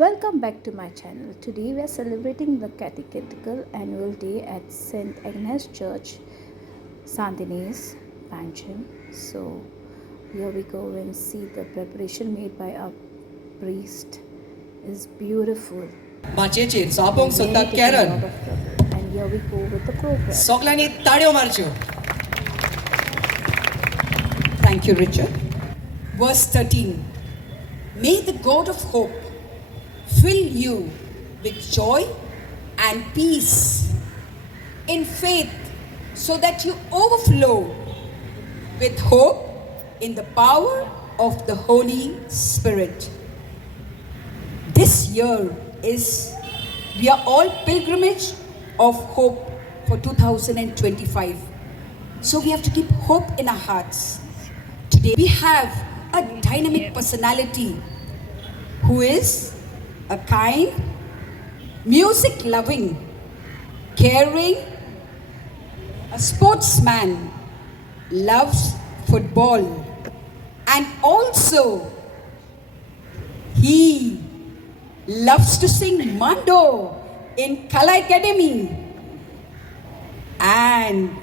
Welcome back to my channel. Today we are celebrating the catechetical annual day at St.Agnes Church, St.Agnes Mansion. So here we go and see the preparation made by our priest is beautiful. माचयेचेर सापोंक सोदता Really taking a कॅरन lot of trouble. And here we go with the program. सगळ्यांनी ताळयो मारच्यो. Thank you, Richard. Verse 13. May the God of hope fill you with joy and peace in faith, so that you overflow with hope in the power of the Holy Spirit. This year we are all pilgrimage of hope for 2025. So we have to keep hope in our hearts. Today we have a dynamic personality who is a kind, music loving, caring, a sportsman, loves football, and also he loves to sing Mando in Kala Academy. And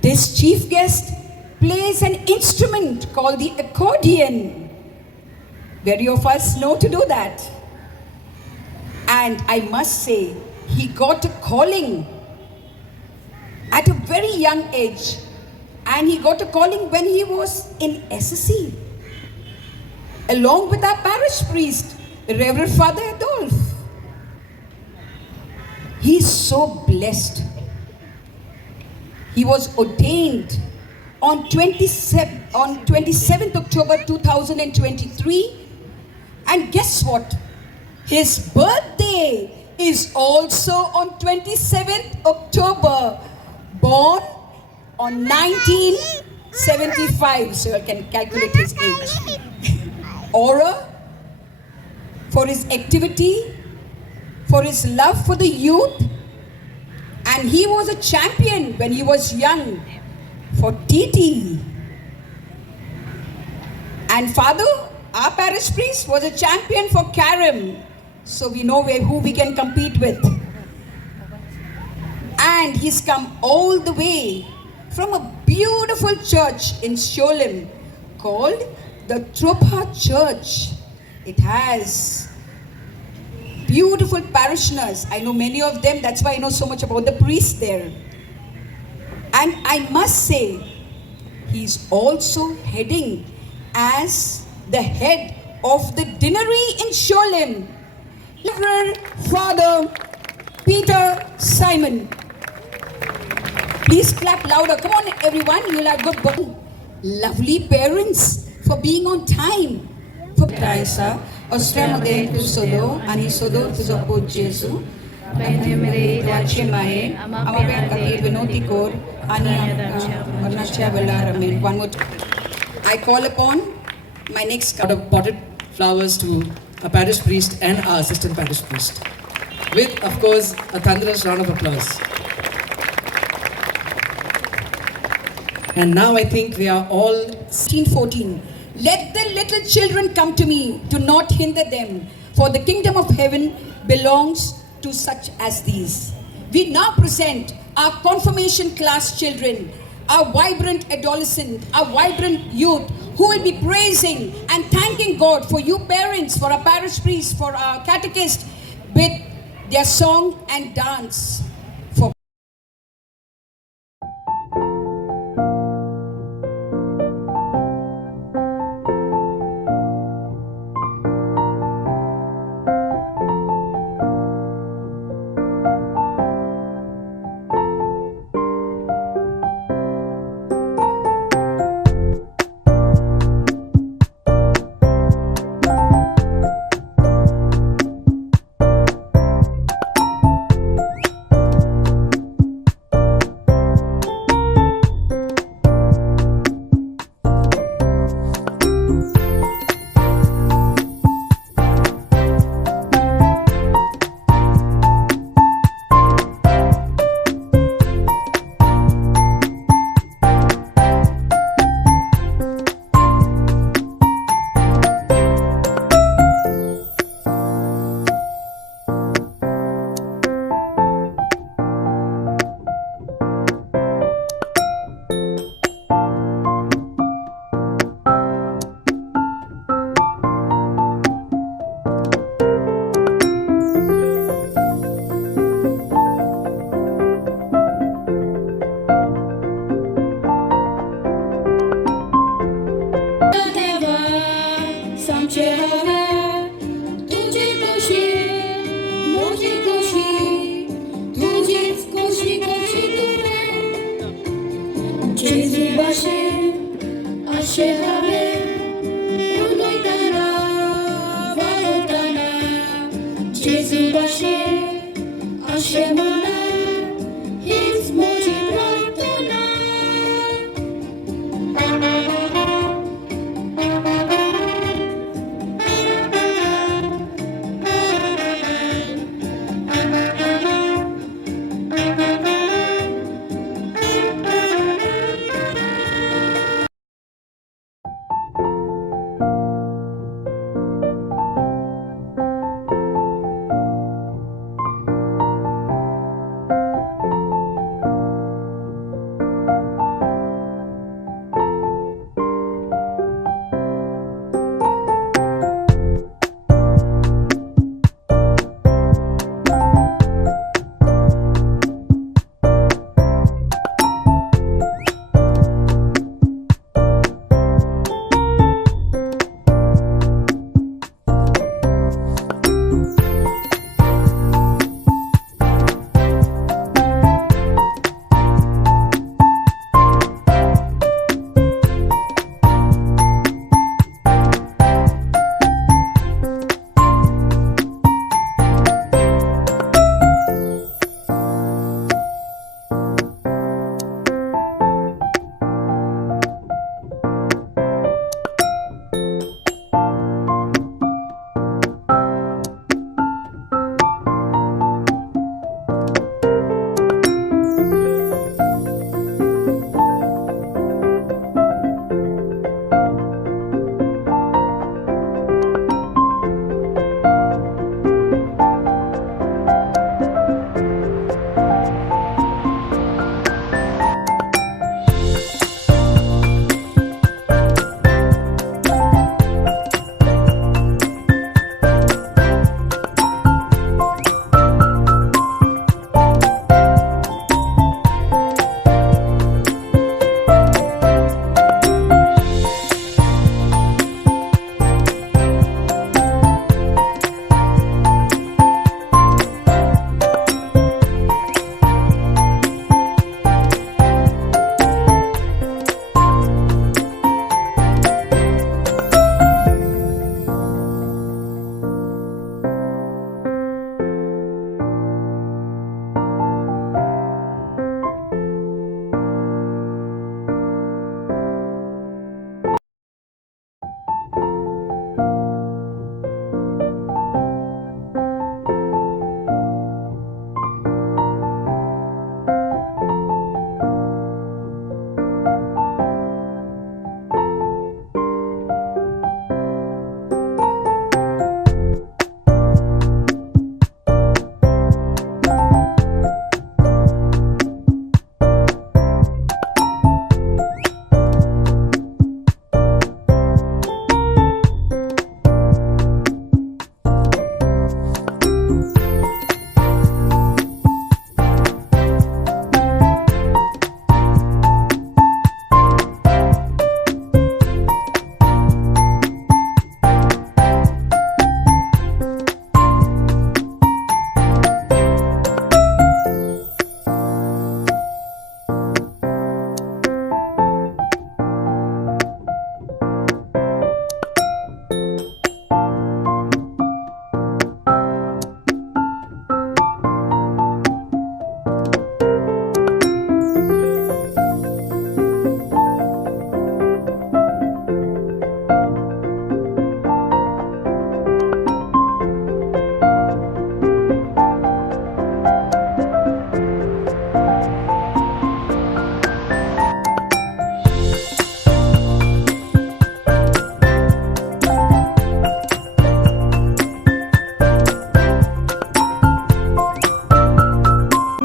this chief guest plays an instrument called the accordion. Very of us know to do that. And I must say, he got a calling at a very young age. And he got a calling when he was in SSC, along with our parish priest, Reverend Father Adolf. He is so blessed. He was ordained on 27th October 2023. And guess what? His birthday is also on 27th October. Born on 1975. So you can calculate his age. Aura for his activity, for his love for the youth. And he was a champion when he was young for TT. And Father, our parish priest, was a champion for Karam. So we know who we can compete with. And he's come all the way from a beautiful church in Sholem called the Trupa Church. It has beautiful parishioners. I know many of them. That's why I know so much about the priest there. And I must say, he's also heading as the head of the deanery in Sholem. Reverend Father Peter Simon. Please clap louder. Come on, everyone. You'll have good book. Lovely parents for being on time. For Taisa, Ostramo tu sodo, ani sodo tu zopo Jesu. Benemere dace mae, amabel katir venoti kor, ani anasya velaramen. One more time. I call upon my next Out of potted flowers to a parish priest and our assistant parish priest. With, of course, a thunderous round of applause. And now I think we are all 16:14. Let the little children come to me, do not hinder them, for the kingdom of heaven belongs to such as these. We now present our confirmation class children, our vibrant adolescent, our vibrant youth, who will be praising and thanking God for you parents, for our parish priest, for our catechist, with their song and dance. For जेजू भाशेन अशें म्हणा हीच म्हजी प्रार्थना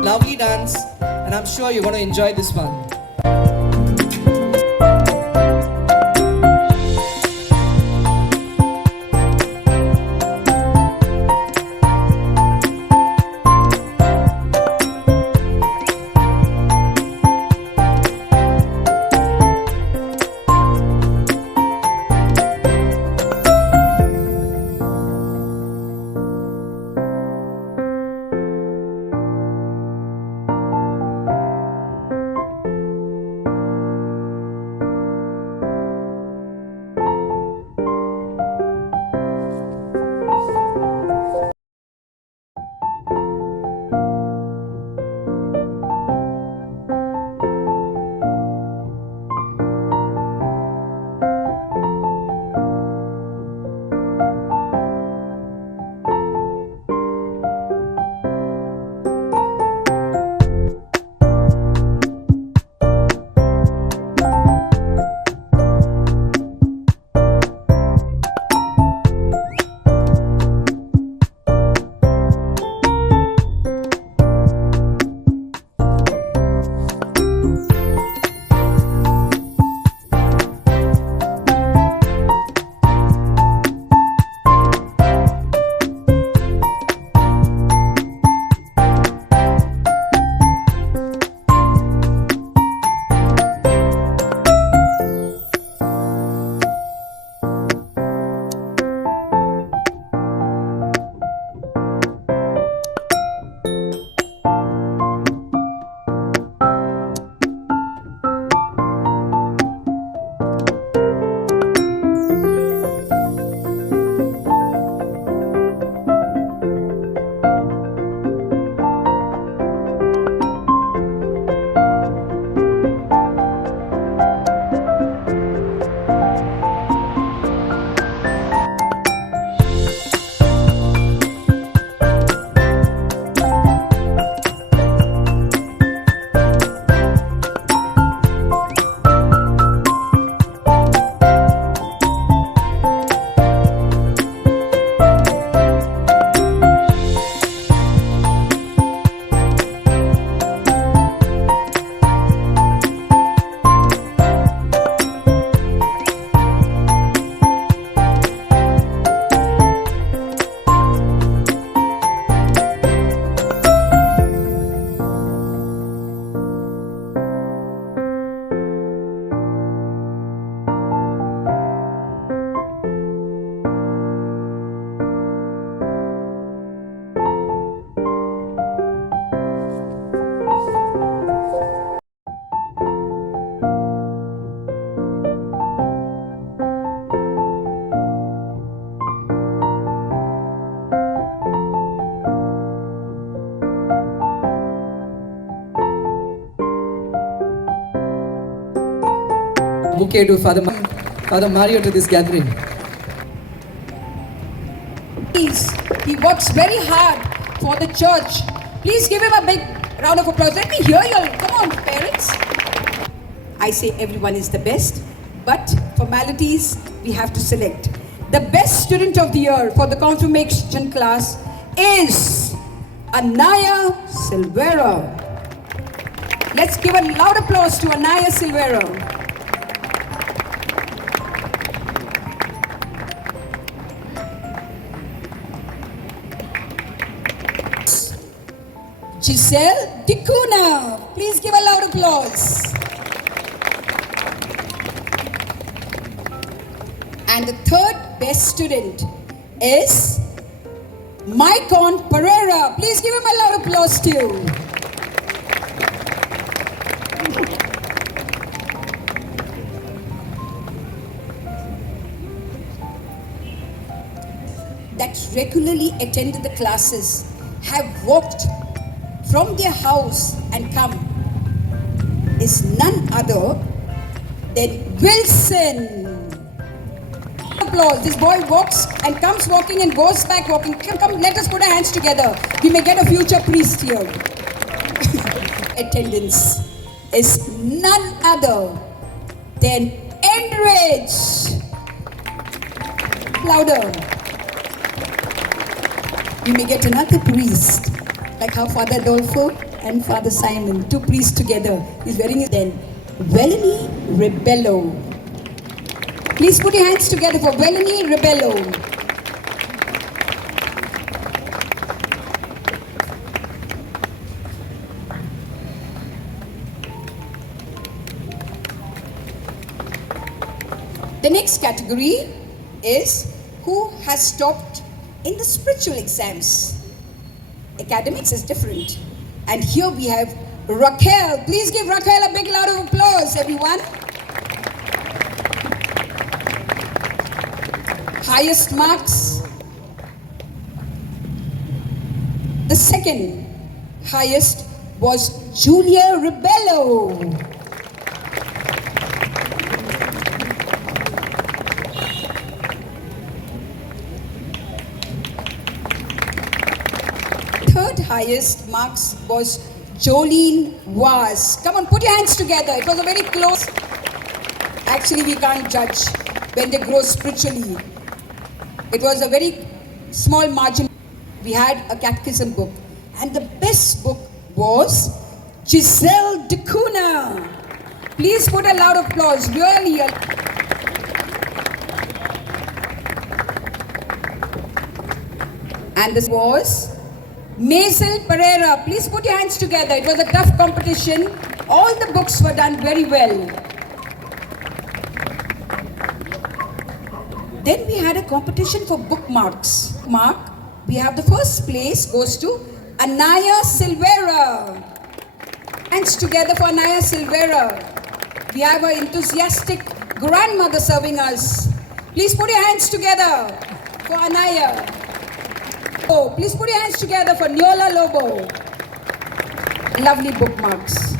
Lovely dance, and I'm sure you're going to enjoy this one. bouquet to Father Mario to this gathering. He works very hard for the church. Please give him a big round of applause. Let me hear you. Come on, parents. I say everyone is the best, but formalities we have to select. The best student of the year for the confirmation class is Anaya Silvera. Let's give a loud applause to Anaya Silvera. Giselle Dicuna. Please give a loud applause. And the third best student is Maicon Pereira. Please give him a loud applause too. That regularly attended the classes have walked from their house and come is none other than Wilson. Applause. This boy walks and comes walking and goes back walking. Come, let us put our hands together. We may get a future priest here. Attendance is none other than Enrich. Louder. We may get another priest, like how Father Adolfo and Father Simon, two priests together. He's wearing his then. Velini Rebello. Please put your hands together for Velini Rebello. The next category is who has topped in the spiritual exams. Academics is different. And here we have Raquel. Please give Raquel a big round of applause, everyone. Highest marks. The second highest was Julia Rebello. Third highest marks was Jolene Was. Come on, put your hands together. It was a very close. Actually, we can't judge when they grow spiritually. It was a very small margin. We had a catechism book. And the best book was Giselle Dicuna. Please put a loud applause. Really. And this was Maisel Pereira. Please put your hands together. It was a tough competition. All the books were done very well. Then we had a competition for bookmarks. We have the first place goes to Anaya Silvera. Hands together for Anaya Silvera. We have an enthusiastic grandmother serving us. Please put your hands together for Anaya. Oh, please put your hands together for Neola Lobo. Lovely bookmarks.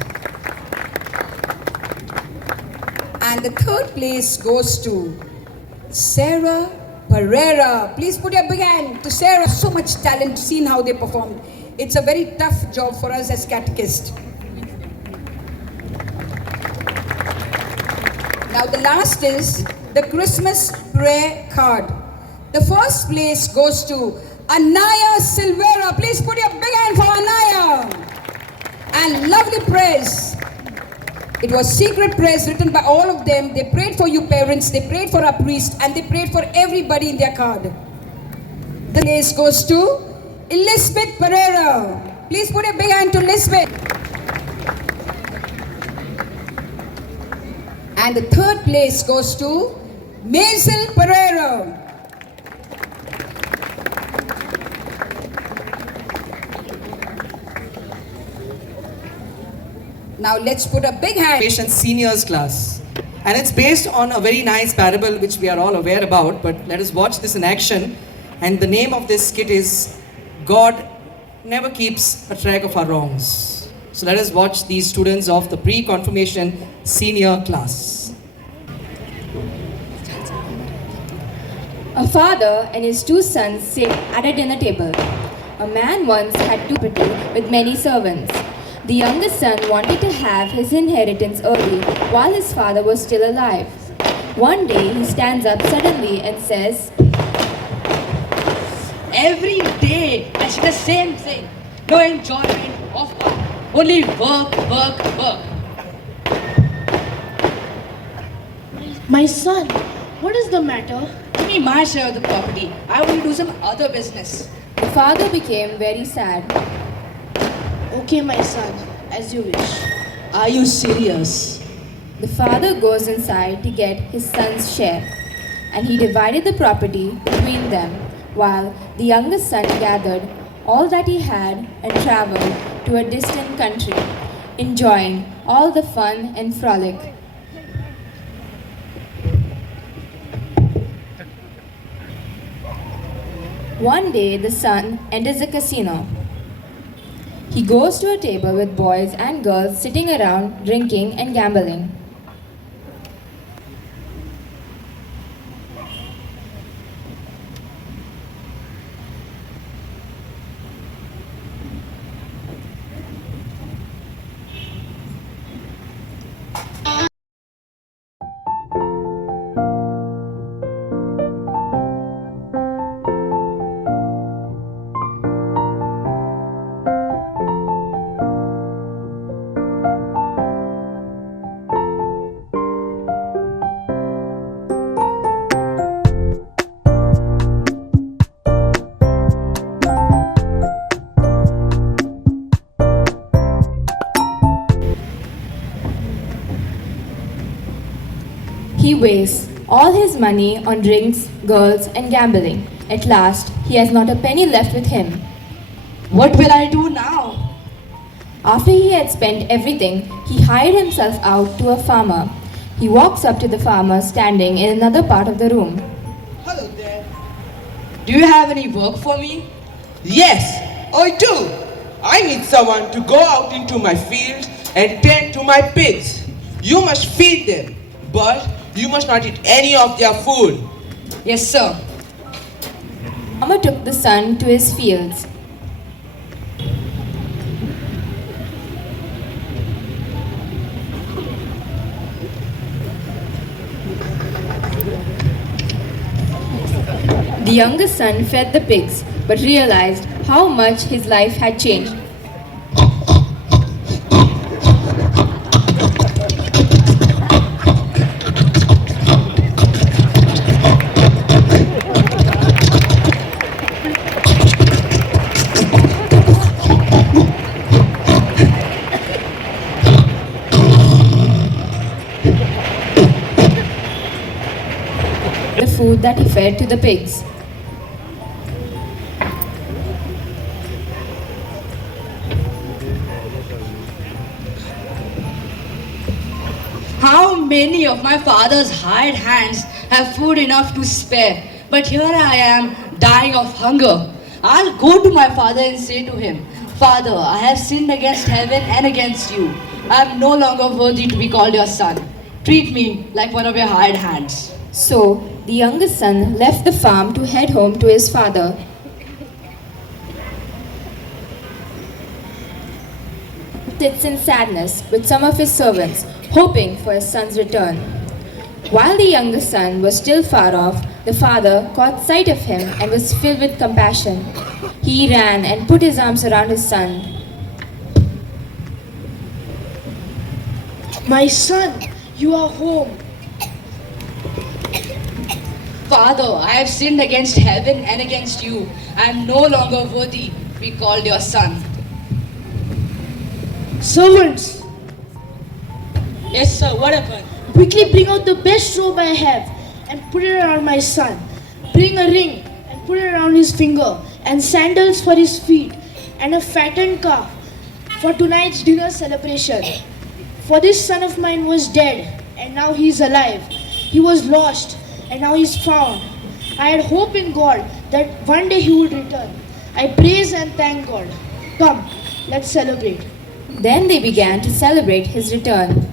And the third place goes to Sarah Pereira. Please put your big hand to Sarah. So much talent, seen how they performed. It's a very tough job for us as catechists. Now the last is the Christmas prayer card. The first place goes to Anaya Silvera. Please put your big hand for Anaya. And lovely prayers. It was secret prayers written by all of them. They prayed for you parents, they prayed for our priest, and they prayed for everybody in their card. The place goes to Elizabeth Pereira. Please put a big hand to Elizabeth. And the third place goes to Maisel Pereira. Now let's put a big hand. Patient seniors class. And it's based on a very nice parable which we are all aware about, but let us watch this in action. And the name of this skit is God Never Keeps a Track of Our Wrongs. So let us watch these students of the pre-confirmation senior class. A father and his two sons sit at a dinner table. A man once had two property with many servants. The youngest son wanted to have his inheritance early while his father was still alive. One day he stands up suddenly and says, Every day I see the same thing. No enjoyment of fun. Only work, work, work. My son, what is the matter? Give me my share of the property. I want to do some other business. the father became very sad. Okay, my son, as you wish. Are you serious? The father goes inside to get his son's share, and he divided the property between them, while the youngest son gathered all that he had and traveled to a distant country, enjoying all the fun and frolic. One day, the son enters a casino. He goes to a table with boys and girls sitting around drinking and gambling. He wastes all his money on drinks, girls, and gambling. At last, he has not a penny left with him. What will I do now? After he had spent everything, he hired himself out to a farmer. He walks up to the farmer standing in another part of the room. Hello there. Do you have any work for me? Yes, I do. I need someone to go out into my field and tend to my pigs. You must feed them, but you must not eat any of their food. Yes, sir. Farmer took the son to his fields. The youngest son fed the pigs, but realized how much his life had changed. The food that he fed to the pigs. How many of my father's hired hands have food enough to spare? But here I am, dying of hunger. I'll go to my father and say to him, Father, I have sinned against heaven and against you. I am no longer worthy to be called your son. Treat me like one of your hired hands. So the youngest son left the farm to head home to his father. Sits in sadness with some of his servants, hoping for his son's return. While the youngest son was still far off, the father caught sight of him and was filled with compassion. He ran and put his arms around his son. My son, you are home. Father, I have sinned against heaven and against you. I am no longer worthy to be called your son. Servants, Yes, sir. What happened? quickly bring out the best robe I have and put it around my son. Bring a ring and put it around his finger, and sandals for his feet, and a fattened calf for tonight's dinner celebration. For this son of mine was dead, and now he is alive. He was lost, and now he is found. I had hope in God that one day he would return. I praise and thank God. Come, let's celebrate. Then they began to celebrate his return.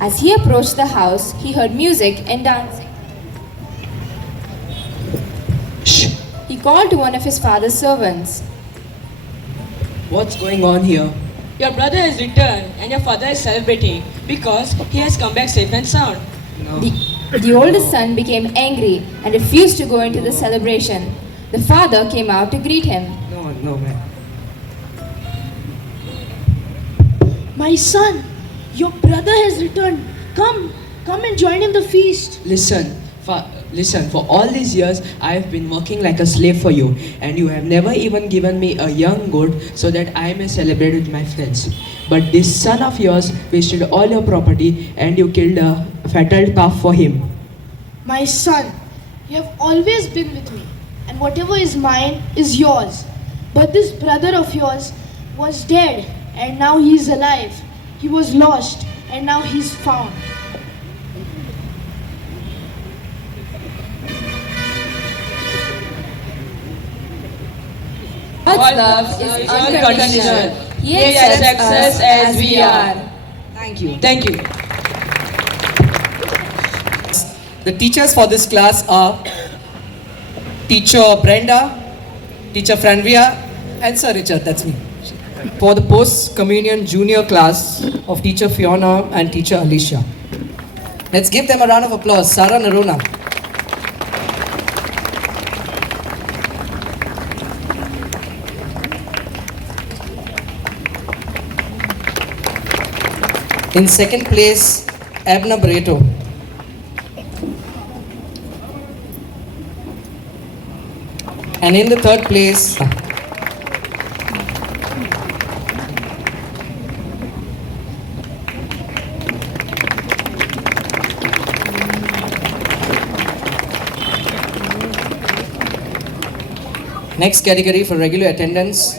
As he approached the house, he heard music and dancing. Shh. He called to one of his father's servants. What's going on here? Your brother has returned and your father is celebrating because he has come back safe and sound. No. The oldest son became angry and refused to go into the celebration. The father came out to greet him. No, man. My son, your brother has returned. Come and join in the feast. Listen, for all these years I have been working like a slave for you, and you have never even given me a young goat so that I may celebrate with my friends. But this son of yours wasted all your property and you killed a fattened calf for him. My son, you have always been with me, and whatever is mine is yours. But this brother of yours was dead, and now he is alive. He was lost, and now he is found. God's love is unconditional. He accepts us as we are. Thank you. The teachers for this class are Teacher Brenda, Teacher Franvia, and Sir Richard, that's me. For the post-communion junior class of Teacher Fiona and Teacher Alicia. Let's give them a round of applause. Sarah Narona. In second place, Abna Barreto. And in the third place, next category for regular attendance.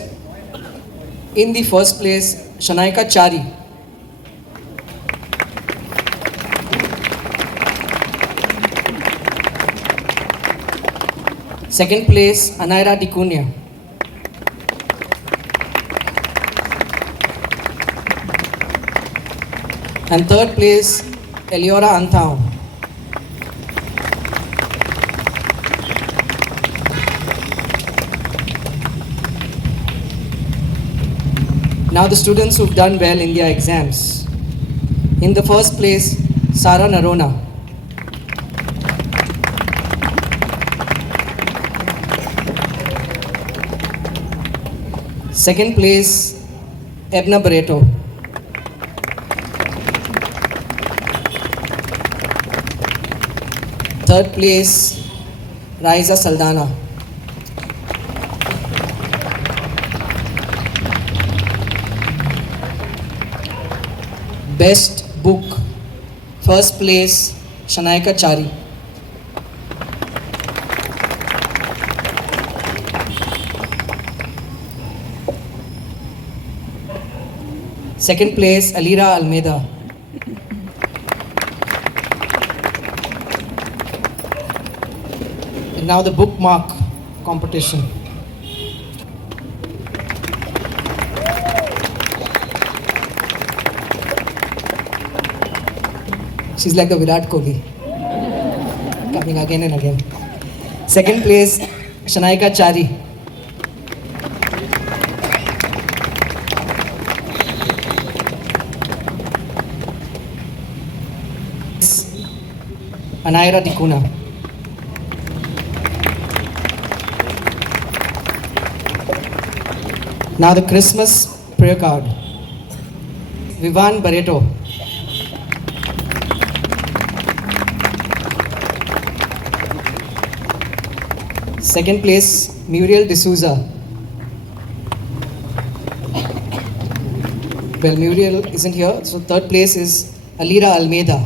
In the first place, Shanaika Chari. Second place, Anaira Dikunya. And third place, Eliora Antao. Now the students who've done well in their exams. In the first place, Sarah Narona. Second place, Ebna Barreto. Third place, Raiza Saldana. Best book, first place, Shanaika Chari. Second place, Alira Almeida. And now the bookmark competition. She's like the Virat Kohli, coming again and again. Second place, Shanaika Chari. Anaira Dikuna. Now the Christmas prayer card. Vivan Barreto. Second place, Muriel D'Souza. Well, Muriel isn't here, so third place is Alira Almeida.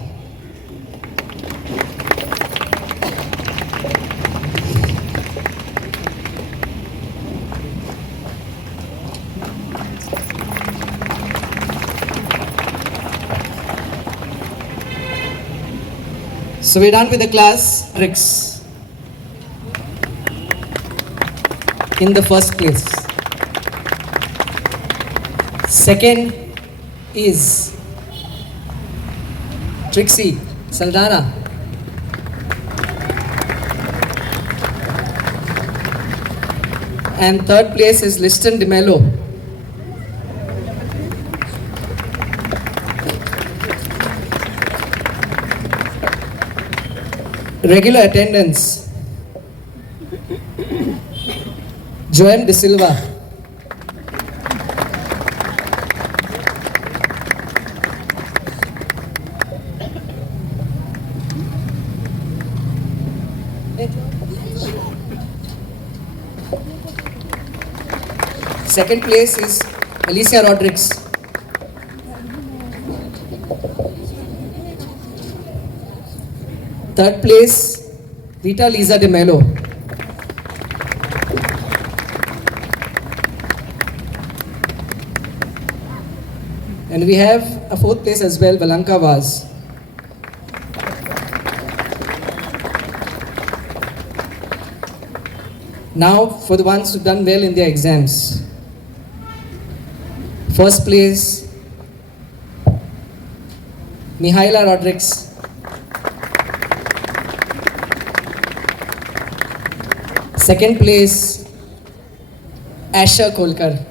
So we're done with the class tricks. In the first place. Second is Trixie Saldana. And third place is Liston De Mello. Regular attendance, Joem De Silva. Second place is Alicia Rodriguez. Third place, Rita Lisa De Mello. And we have a fourth place as well, Valanka Vaz. Now for the ones who've done well in their exams. First place, Mihaela Rodriguez. Second place, Asher Kolkar.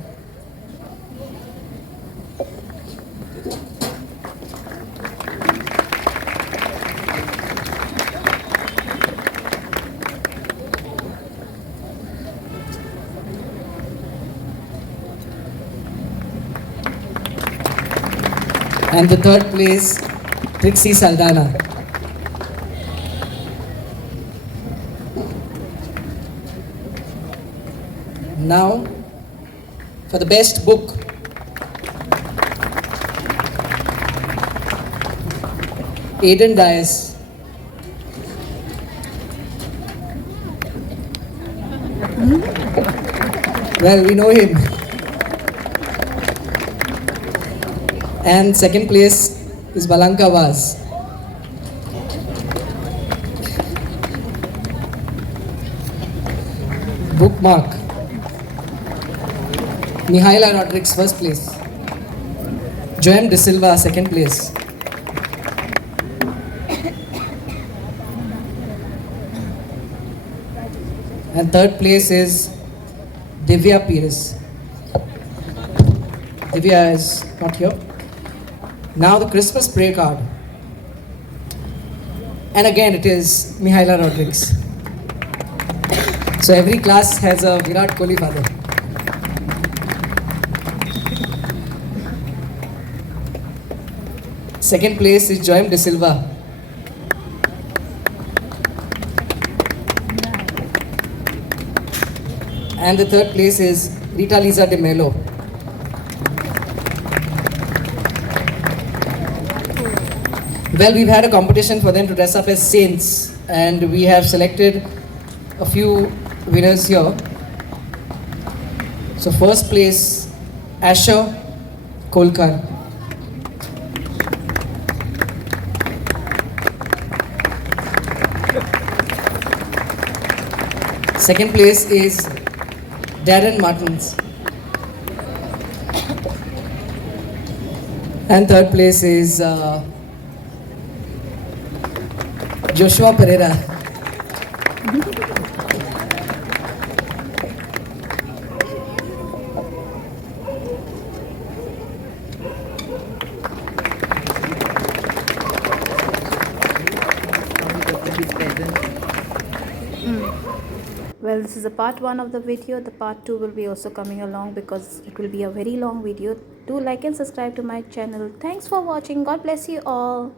And the third place, Trixie Saldana. Now, for the best book, Aidan Dias. Well, we know him. And second place is Valanka Vaz. Bookmark, Mihaela Rodriguez, first place. Joem De Silva, second place. And third place is Divya Pires. Divya is not here. Now the Christmas prayer card. And again it is Mihaela Rodriguez. So every class has a Virat Kohli father. Second place is Joem De Silva. And the third place is Rita Lisa De Mello. Well, we've had a competition for them to dress up as saints, and we have selected a few winners here. So first place, Asher Kolkar. Second place is Darren Martins. And third place is Joshua Pereira. Well, this is a part 1 of the video. The part 2 will be also coming along because it will be a very long video. Do like and subscribe to my channel. Thanks for watching. God bless you all.